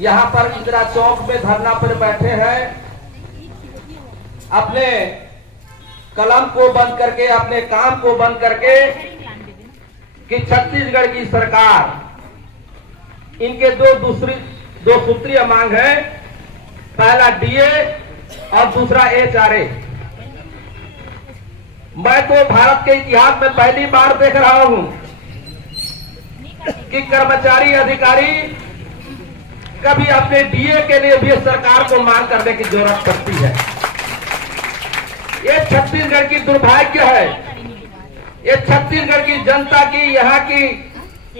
यहाँ पर इंदिरा चौक में धरना पर बैठे हैं, अपने कलम को बंद करके, अपने काम को बंद करके, कि छत्तीसगढ़ की सरकार, इनके दो सूत्रीय मांग है, पहला डीए और दूसरा एचआरए। मैं तो भारत के इतिहास में पहली बार देख रहा हूं कि कर्मचारी अधिकारी कभी अपने डीए के लिए भी सरकार को मांग करने की जरूरत पड़ती है। ये छत्तीसगढ़ की दुर्भाग्य है, ये छत्तीसगढ़ की जनता की, यहाँ की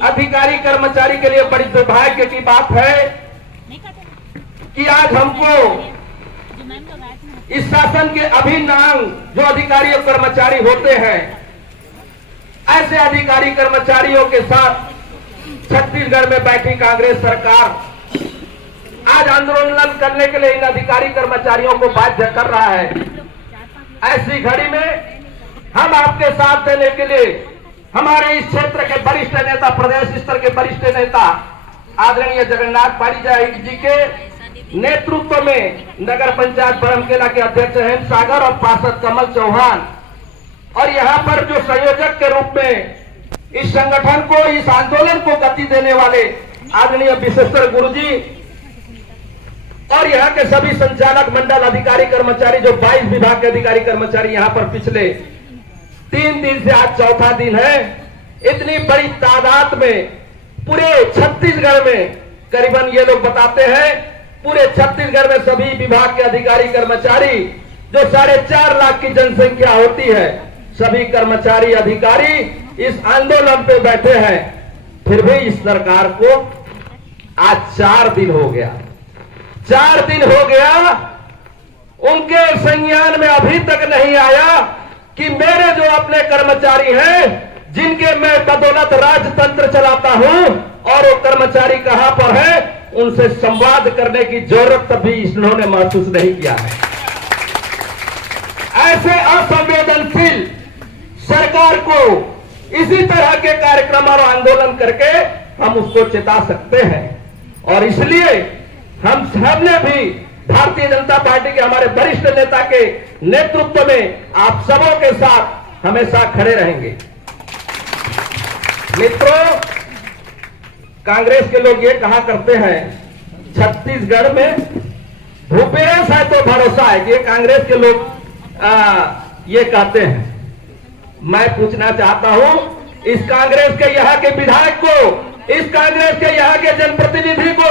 अधिकारी कर्मचारी के लिए बड़ी दुर्भाग्य की बात है कि आज हमको इस शासन के अभिन्न अंग जो अधिकारी और कर्मचारी होते हैं, ऐसे अधिकारी कर्मचारियों के साथ छत्तीसगढ़ में बैठी कांग्रेस सरकार आज आंदोलन करने के लिए इन अधिकारी कर्मचारियों को बाध्य कर रहा है। ऐसी घड़ी में हम आपके साथ देने के लिए हमारे इस क्षेत्र के वरिष्ठ नेता, प्रदेश स्तर के वरिष्ठ नेता आदरणीय जगन्नाथ पारिजाई जी के नेतृत्व में नगर पंचायत बरमकेला के अध्यक्ष हेम सागर और पार्षद कमल चौहान, और यहाँ पर जो संयोजक के रूप में इस संगठन को, इस आंदोलन को गति देने वाले आदरणीय विशेश्वर गुरुजी, और यहाँ के सभी संचालक मंडल अधिकारी कर्मचारी, जो 22 विभाग के अधिकारी कर्मचारी यहाँ पर पिछले 3 दिन से आज चौथा दिन है, इतनी बड़ी तादाद में पूरे छत्तीसगढ़ में, करीबन ये लोग बताते हैं पूरे छत्तीसगढ़ में सभी विभाग के अधिकारी कर्मचारी, जो 4.5 लाख की जनसंख्या होती है, सभी कर्मचारी अधिकारी इस आंदोलन पे बैठे हैं। फिर भी इस सरकार को आज 4 दिन हो गया, 4 दिन हो गया, उनके संज्ञान में अभी तक नहीं आया कि मेरे जो अपने कर्मचारी हैं, जिनके मैं बदौलत राजतंत्र चलाता हूं, और वो कर्मचारी कहां पर है, उनसे संवाद करने की जरूरत भी इन्होंने महसूस नहीं किया है। ऐसे असंवेदनशील सरकार को इसी तरह के कार्यक्रम और आंदोलन करके हम उसको चेता सकते हैं, और इसलिए हम सबने भी भारतीय जनता पार्टी के हमारे वरिष्ठ नेता के नेतृत्व में आप सबों के साथ हमेशा खड़े रहेंगे। मित्रों, कांग्रेस के लोग ये कहा करते हैं छत्तीसगढ़ में भूपेश है तो भरोसा है, ये कांग्रेस के लोग ये कहते हैं। मैं पूछना चाहता हूं इस कांग्रेस के यहाँ के विधायक को, इस कांग्रेस के यहाँ के जनप्रतिनिधि को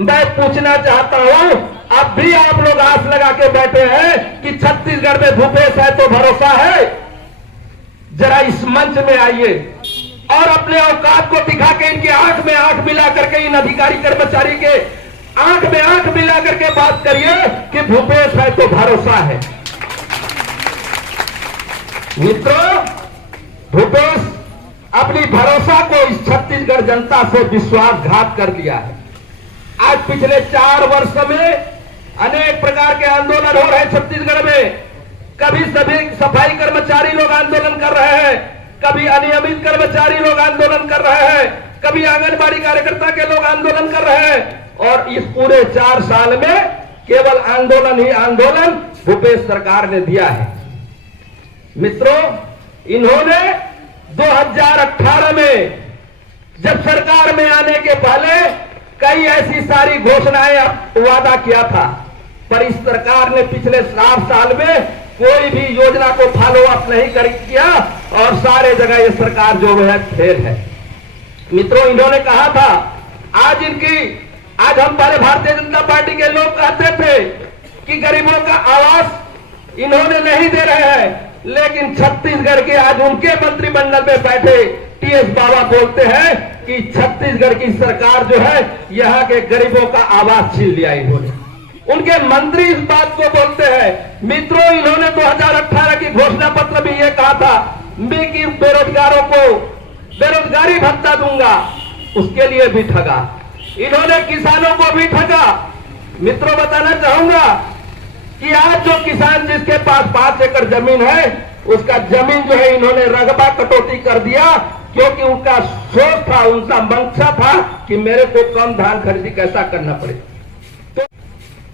मैं पूछना चाहता हूं, अब भी आप लोग आस लगा के बैठे हैं कि छत्तीसगढ़ में भूपेश है तो भरोसा है? जरा इस मंच में आइए और अपने औकात को दिखा के इनके आंख में आंख मिला करके, इन अधिकारी कर्मचारी के आंख में आंख मिला करके बात करिए कि भूपेश है तो भरोसा है। मित्रों, भूपेश अपनी भरोसा को इस छत्तीसगढ़ जनता से विश्वासघात कर दिया है। आज पिछले 4 वर्ष में अनेक प्रकार के आंदोलन हो रहे हैं छत्तीसगढ़ में। कभी सभी सफाई कर्मचारी लोग आंदोलन कर रहे हैं, कभी अनियमित कर्मचारी लोग आंदोलन कर रहे हैं, कभी आंगनबाड़ी कार्यकर्ता के लोग आंदोलन कर रहे हैं, और इस पूरे 4 साल में केवल आंदोलन ही आंदोलन भूपेश सरकार ने दिया है। मित्रों, इन्होंने 2018 में जब सरकार में आने के पहले कई ऐसी सारी घोषणाएं वादा किया था, पर इस सरकार ने पिछले 4 साल में कोई भी योजना को फॉलो अप नहीं किया, और सारे जगह ये सरकार जो है फेल है। मित्रों, इन्होंने कहा था, आज हम पहले भारतीय जनता पार्टी के लोग कहते थे कि गरीबों का आवास इन्होंने नहीं दे रहे हैं, लेकिन छत्तीसगढ़ के आज उनके मंत्रिमंडल में बैठे टीएस बाबा बोलते हैं कि छत्तीसगढ़ की सरकार जो है यहाँ के गरीबों का आवास छीन लिया इन्होंने। उनके मंत्री इस बात को बोलते हैं। मित्रों, इन्होंने 2018 की घोषणा पत्र में यह कहा था कि बेरोजगारों को बेरोजगारी भत्ता दूंगा, उसके लिए भी ठगा। इन्होंने किसानों को भी ठगा। मित्रों, बताना चाहूंगा कि आज जो किसान जिसके पास 5 एकड़ जमीन है, उसका जमीन जो है इन्होंने रकबा कटौती कर दिया, क्योंकि उनका सोच था, उनका मंशा था कि मेरे को कम धान खरीदी कैसा करना पड़े।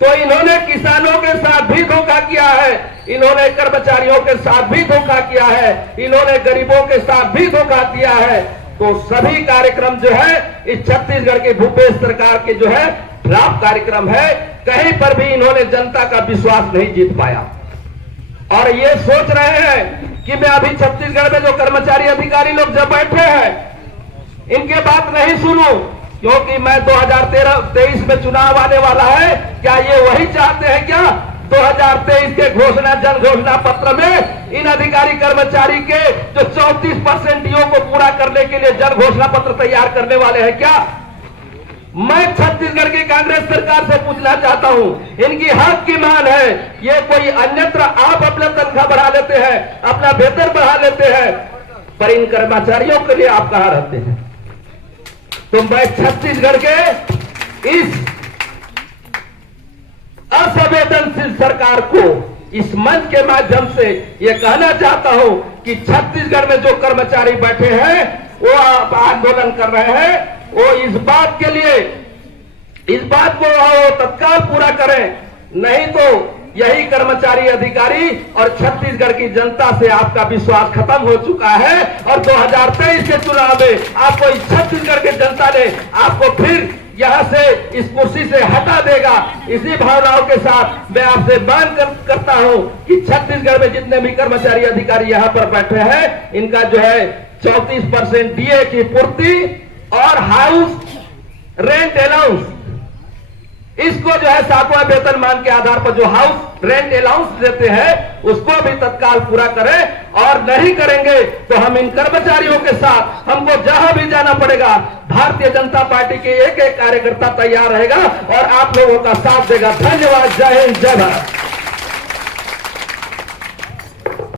तो इन्होंने किसानों के साथ भी धोखा किया है, इन्होंने कर्मचारियों के साथ भी धोखा किया है, इन्होंने गरीबों के साथ भी धोखा किया है। तो सभी कार्यक्रम जो है इस छत्तीसगढ़ के भूपेश सरकार के जो है खिलाफ कार्यक्रम है। कहीं पर भी इन्होंने जनता का विश्वास नहीं जीत पाया और ये सोच रहे हैं कि मैं अभी छत्तीसगढ़ में जो कर्मचारी अधिकारी लोग जब बैठे हैं इनके बात नहीं सुनूं, क्योंकि मैं 2023 में चुनाव आने वाला है। क्या ये वही चाहते हैं क्या 2023 के जन घोषणा पत्र में इन अधिकारी कर्मचारी के जो 34% डीओ को पूरा करने के लिए जन घोषणा पत्र तैयार करने वाले हैं क्या? मैं छत्तीसगढ़ की कांग्रेस सरकार से पूछना चाहता हूं, इनकी हक की मांग है। ये कोई अन्यत्र आप अपना तनख्वाह बढ़ा लेते हैं, अपना वेतन बढ़ा लेते हैं, पर इन कर्मचारियों के लिए आप कहां रहते हैं? तो मैं छत्तीसगढ़ के इस असंवेदनशील सरकार को इस मंच के माध्यम से यह कहना चाहता हूं कि छत्तीसगढ़ में जो कर्मचारी बैठे हैं वो आप आंदोलन कर रहे हैं, वो इस बात के लिए इस बात को तत्काल पूरा करें, नहीं तो यही कर्मचारी अधिकारी और छत्तीसगढ़ की जनता से आपका विश्वास खत्म हो चुका है। और 2023 के चुनाव में आपको इस छत्तीसगढ़ की जनता ने आपको फिर यहां से इस कुर्सी से हटा देगा। इसी भावनाओं के साथ मैं आपसे मांग करता हूं कि छत्तीसगढ़ में जितने भी कर्मचारी अधिकारी यहां पर बैठे हैं इनका जो है 34% डीए की पूर्ति और हाउस रेंट अलाउंस, इसको जो है 7वां वेतनमान के आधार पर जो हाउस रेंट अलाउंस देते हैं उसको भी तत्काल पूरा करें। और नहीं करेंगे तो हम इन कर्मचारियों के साथ हमको जहां भी जाना पड़ेगा, भारतीय जनता पार्टी के एक एक कार्यकर्ता तैयार रहेगा और आप लोगों का साथ देगा। धन्यवाद। जय हिंद, जय भारत।